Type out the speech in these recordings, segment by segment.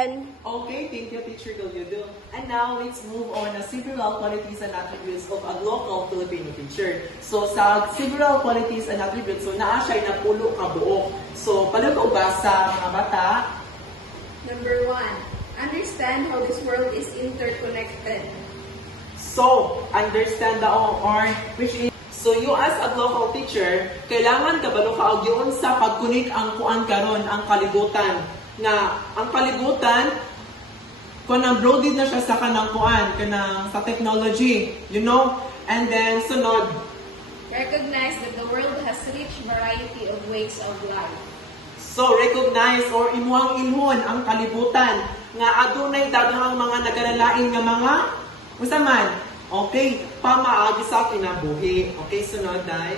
lesson. Okay, thank you, Teacher Galjudo. And now, let's move on na several qualities and attributes of a local Filipino teacher. So, sa several qualities and attributes, so naa siya na pulo ka buok. So, palugaw ba sa mga bata? Number 1, understand how this world is interconnected. So, understand the or which is so you as a local teacher, kailangan kabalo ka og yun sa pagkunik ang kuan karon ang kalibutan nga ang kalibutan kanang broaded na siya sa kanang kuan kanang sa technology, you know? And then sunod, Recognize that the world has rich variety of ways of life. so recognize or imuhang ilhon ang kalibutan nga adunay daghang mga nagalalain nga mga unsa man. Okay, pamaagi sa kinabuhi. Okay, sunod dai.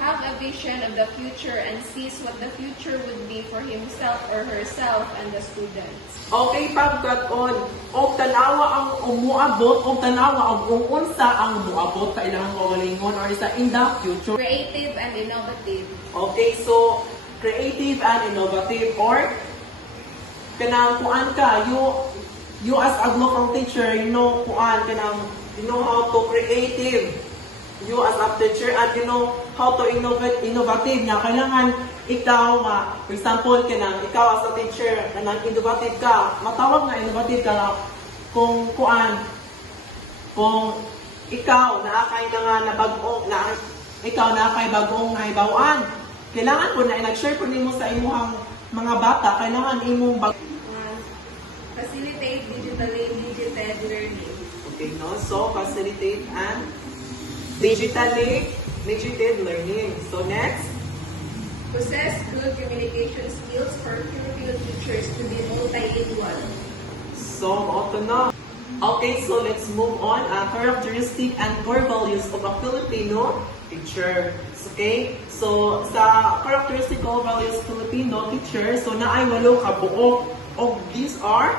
Have a vision of the future and sees what the future would be for himself or herself and the students. Okay, pagkat-on, og tanawa ang umuabot, og tanawa ang unsa ang muabot sa ilang kawalingon or sa in the future. Creative and innovative. Okay, so creative and innovative or kanang kuan ka, you as a local teacher, you know kuan kanang you know how to creative. You as a teacher at you know how to innovative nga kailangan ikaw for example kanang ikaw as a teacher kanang innovative ka, matawag nga innovative ka kung kuan kung ikaw naakay ka nga na bag-o na ikaw naakay bagong nahibawan, kailangan po na nag-share po nimo sa imuhang mga bata, kailangan imong Facilitate digital learning. okay, no? So, facilitate and digitally learning. So, next. Possess good communication skills for Filipino teachers to be multilingual. So, auto na. Okay, so let's move on. Characteristic and core values of a Filipino teacher. Okay? So, sa characteristic core values of Filipino teacher, so naay walo ka buok. Of these are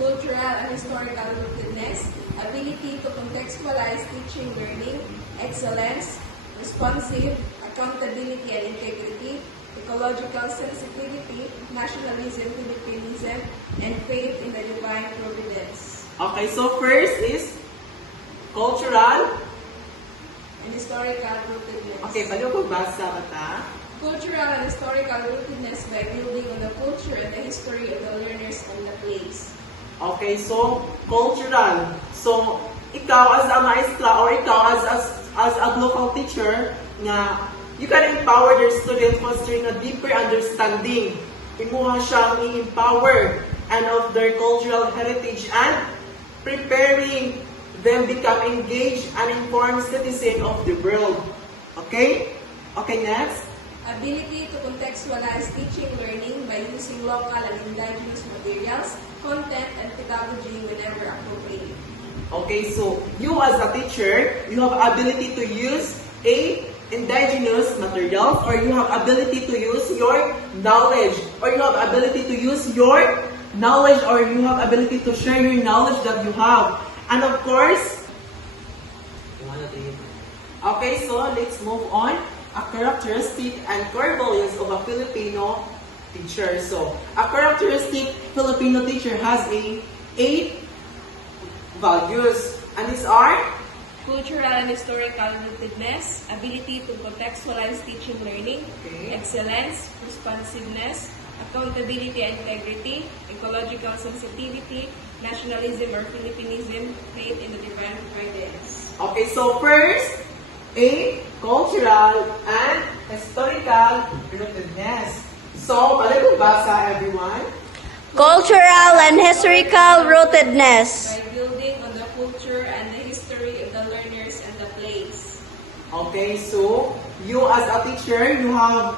Cultural and historical rootedness, ability to contextualize teaching learning, excellence, responsive, accountability and integrity, ecological sensitivity, nationalism, Philippinism, and faith in the divine providence. okay, so first is cultural. And historical rootedness. Okay, paano ko basa bata? Cultural and historical rootedness by building on the culture and the history of the learners and the place. Okay, so cultural. So ikaw as a maestra or ikaw as a local teacher nga you can empower your students fostering a deeper understanding. Imuha siyang i-empower and of their cultural heritage and preparing them become engaged and informed citizen of the world. Okay? Okay, next. Ability to contextualize teaching learning by using local and indigenous materials, content, and pedagogy whenever appropriate. Okay, so you as a teacher, you have ability to use a indigenous materials or you have ability to use your knowledge or you have ability to use your knowledge or you have ability to share your knowledge that you have. And of course, okay, so let's move on. A characteristic and core values of a Filipino teacher. So, a characteristic Filipino teacher has 8 values. And these are? Cultural and historical rootedness, ability to contextualize teaching learning, Okay. excellence, responsiveness, accountability and integrity, ecological sensitivity, nationalism or Philippinism, faith in the divine providence. Okay, so first, a cultural and historical rootedness. So, paano basa everyone? Cultural and historical rootedness. By building on the culture and the history of the learners and the place. Okay, so you as a teacher, you have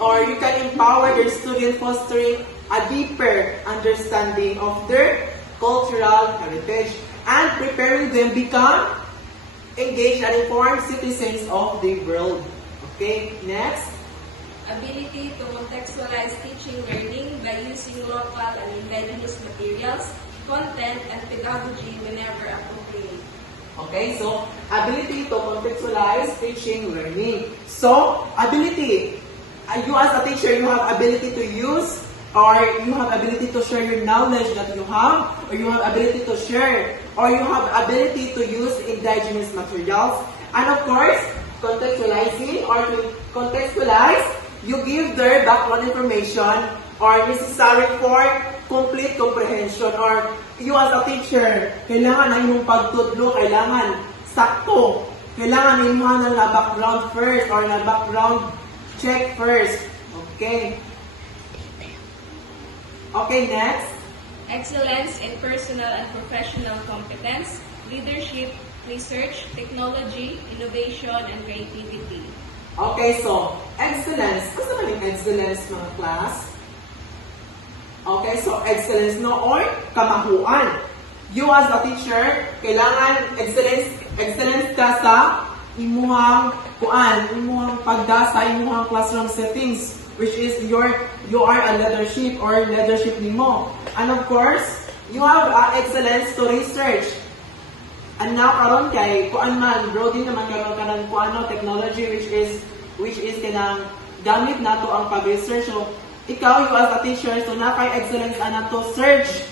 or you can empower your students fostering a deeper understanding of their cultural heritage and preparing them become engaged and informed citizens of the world. Okay, next. Ability to contextualize teaching learning by using local and indigenous materials, content, and pedagogy whenever appropriate. Okay, so ability to contextualize teaching learning. So, ability. You as a teacher, you have ability to use or you have ability to share your knowledge that you have, or you have ability to share, or you have ability to use indigenous materials. And of course, contextualizing or to contextualize, you give their background information or necessary for complete comprehension. Or you as a teacher, kailangan na imong pagtudlo, kailangan sakto. Kailangan imuha na background first or na background check first. Okay. Okay, next. Excellence in personal and professional competence, leadership, research, technology, innovation, and creativity. Okay, so, excellence. Gusto ba yung excellence, mga class? Okay, so, excellence no or kamahuan. You as a teacher, kailangan excellence ka sa imuhang imuhang pagdasa, imuhang classroom settings, which is you are a leadership or leadership nimo. And of course, you have excellence to research. And now karon kay kuan man bro din naman karon kanang kuano technology which is kanang gamit nato ang pag-research. So ikaw you as a teacher so na kay excellence ana to search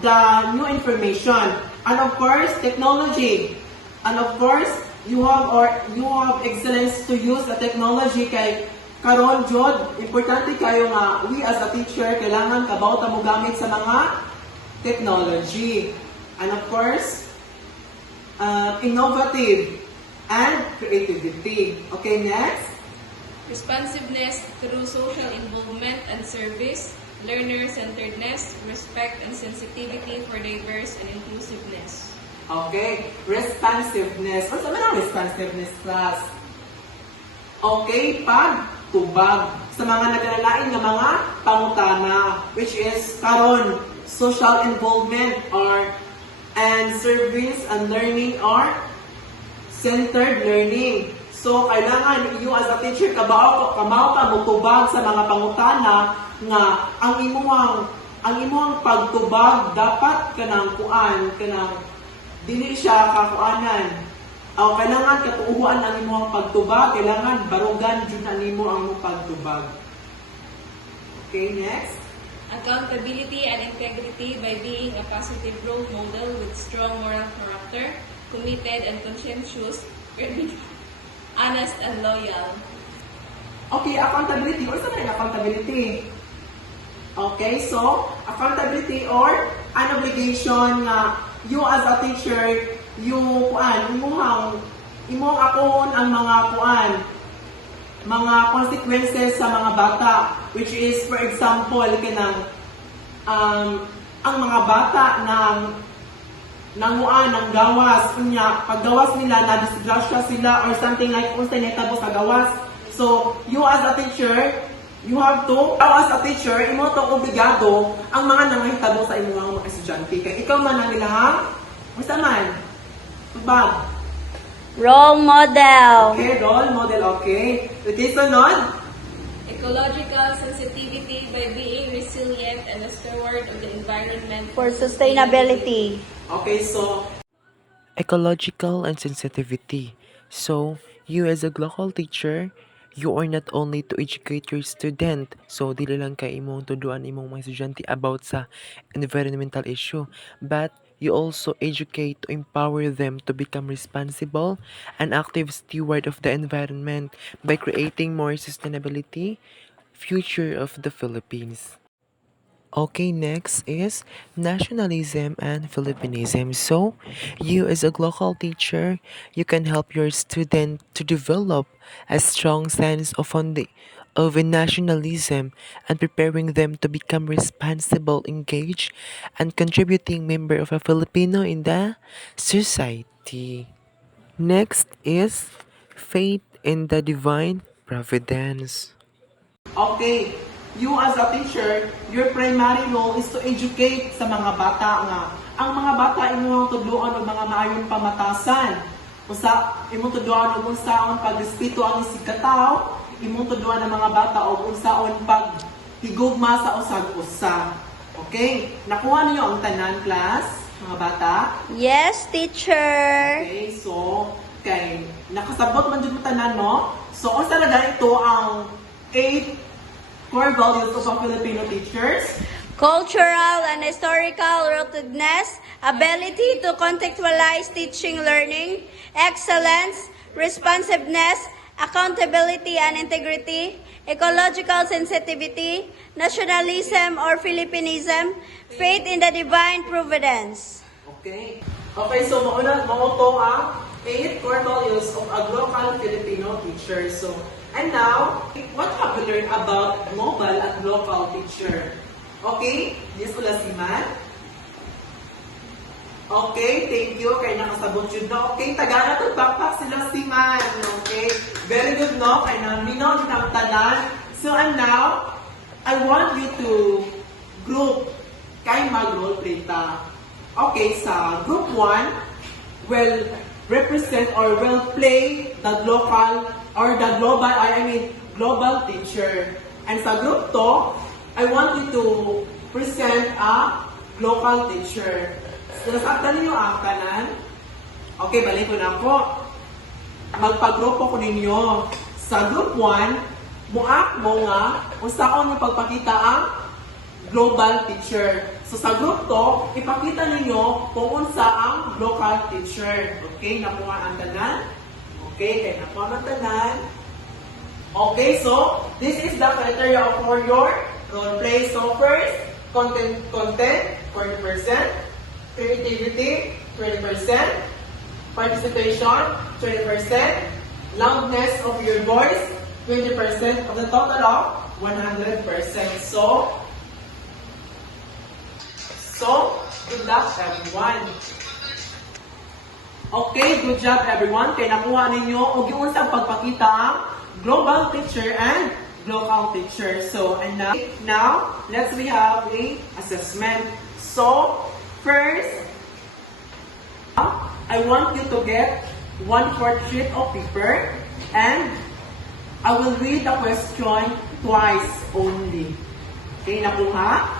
the new information. And of course, technology. And of course, you have excellence to use the technology kay karon jud importante kayo nga we as a teacher kailangan kabaw ta mo gamit sa mga technology. And of course, innovative and creativity. Okay, next. Responsiveness through social involvement and service, learner-centeredness, respect and sensitivity for diverse and inclusiveness. Okay, responsiveness. Ano man ang responsiveness, class? Okay, pagtubag sa mga naglalalain ng mga pangutana, which is karon social involvement and service and learning or centered learning. So, kailangan you as a teacher kamaw ka mutubag sa mga pangutana nga ang imuhang pagtubag dapat kanang dili siya kakuanan. Kailangan katuuhan ang imuhang pagtubag, kailangan barugan jud na nimo ang imong pagtubag. Okay, next. Accountability and integrity by being a positive role model with strong moral character, committed and conscientious, honest and loyal. Okay, accountability. Or saan yung accountability? Okay, so, accountability or an obligation na you as a teacher, imuhang akon ang mga consequences sa mga bata, which is, for example, ang mga bata nanguan ng gawas, pag gawas nila, nadisgrasya sila or something like kung sa netabo sa gawas. So, you as a teacher, as a teacher, imo to obligado ang mga nangahitabo sa imong mga estudyante. Kaya ikaw man ang ilahang, basta man, tubag. Role model. Okay, role model, okay. Okay, sunod. Ecological sensitivity by being resilient and a steward of the environment For sustainability. Okay, so, Ecological and sensitivity. So, you as a local teacher, you are not only to educate your student, so dili lang kay imong tuduan imong mga estudyante about sa environmental issue, but you also educate to empower them to become responsible and active steward of the environment by creating more sustainability future of the Philippines. Okay, next is nationalism and Filippinism. So, you as a local teacher, you can help your student to develop a strong sense of a nationalism and preparing them to become responsible, engaged, and contributing member of a Filipino in the society. Next is faith in the divine providence. okay, you as a teacher, your primary role is to educate sa mga bata nga. Ang mga bata imuhang tudloan og mga maayong pamatasan. Imong tudloan og unsaon pagrespeto ang isigkataw, imong tudloan ang mga bata og unsaon paghigugma sa usag-usa. Okay? Nakuha niyo ang tanan, class, mga bata? Yes, teacher. Okay, so, nakasabot man dyan mo tanan, no? So, unsa na ito ang 8 core values of a Filipino teachers. Cultural and historical rootedness, ability to contextualize teaching learning, excellence, responsiveness, accountability and integrity, ecological sensitivity, nationalism or Filipinism, faith in the divine providence. Okay. Okay, so mauna mo to ang 8 core values of a local Filipino teacher. So, and now, what have we learned about global at local teacher? Okay, yes ula si Man. Okay, thank you. Kaya nakasabot yun na. Okay, tagana to backpack sila si Man. Okay, very good no? Kaya naminaw din ang tanan. So, and now, I want you to group kay mag-role play ta. Okay, sa group 1 will represent or will play the local or the global, global teacher. And sa group 2, I want you to present a local teacher. So, nasaktan ninyo ang tanan. Okay, balik ko na po. Magpagrupo ko ninyo. Sa group 1, muak mo nga kung saan yung pagpakita ang global teacher. So sa group 2, ipakita ninyo kung unsa ang local teacher. Okay, nakuha ang tanan. Okay, kaya nakuha ang tanan. Okay, so this is the criteria for your role play. So first, content 40%, creativity 20%, participation 20%, loudness of your voice 20% of the total of 100%. So, good luck everyone. Okay, good job everyone. Kaya nakuha ninyo o yung sa pagpakita ang global picture and local picture. So, and now let's we have a assessment. So, first, I want you to get 1/4 sheet of paper and I will read the question twice only. Okay, nakuha?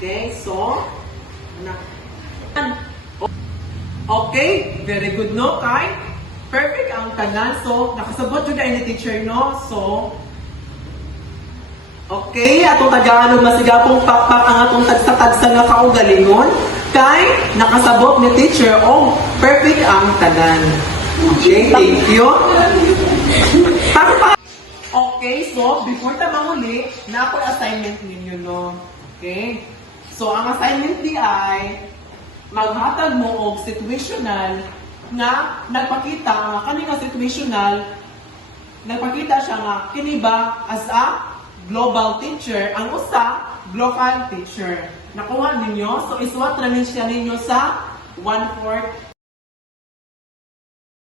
Okay, so, okay, very good no, Kai? Perfect ang tanan. So, nakasabot yun na ni teacher, no? So, okay, atong tagaan masigapong pakpak ang atong tagsa-tagsa nga kaugalingon. Kay, nakasabot ni teacher, oh, perfect ang tanan. Okay, thank you. Okay, so, before ta manguli, na ako assignment ninyo, no? Okay? So, ang assignment di ay maghatag mo og situational nga nagpakita nga kani nga situational nagpakita siya nga kini ba as a global teacher ang usa local teacher. Nakuha ninyo, so isuwat na siya ninyo sa 1/4